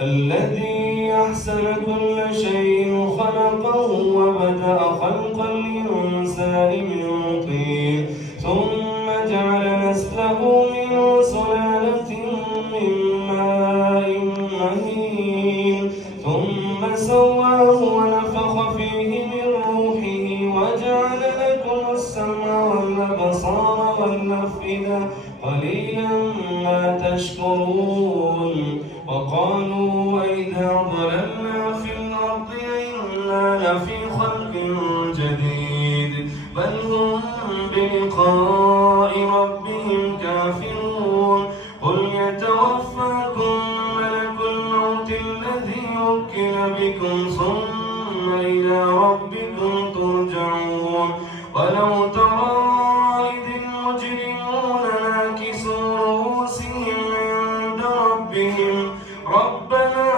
الذي أحسن كل شيء خلقه وبدأ خلق الإنسان من طين ثم جعل نسله من سلالة من ماء مهين ثم سواه ونفخ فيه من روحه وجعل لكم السمع والأبصار والأفئدة قليلا ما تشكرون. وقالوا أئذا ضللنا في الأرض أئنا لفي خلق جديد بل هم بلقاء ربهم كافرون. قل يتوفاكم ملك الموت الذي وكل بكم ثم إلى ربكم ترجعون. ولو ترى إذ المجرمون ناكسوا رؤوسهم عند ربهم ربنا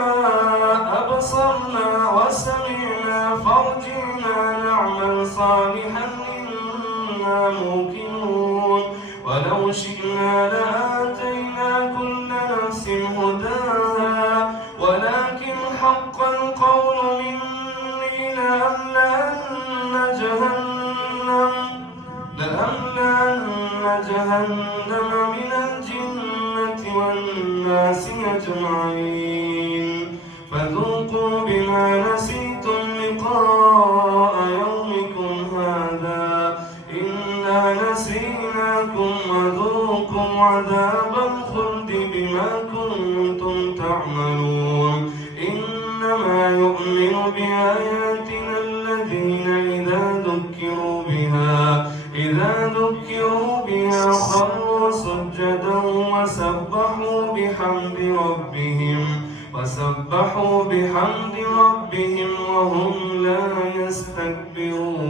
أبصرنا وسمعنا فارجعنا نعمل صالحا إنا موقنون. ولو شئنا لآتينا كل نفس هداها ولكن حق القول مني لأملأن جهنم من الجنة والناس أجمعين. فذوقوا بما نسيتم لقاء يومكم هذا إنا نسيناكم وذوقوا عذاب الخلد بما كنتم تعملون. إنما يؤمن بآياتنا الذين إذا ذكروا بها خروا سجدا وسبحوا بحمد ربهم وهم لا يستكبرون.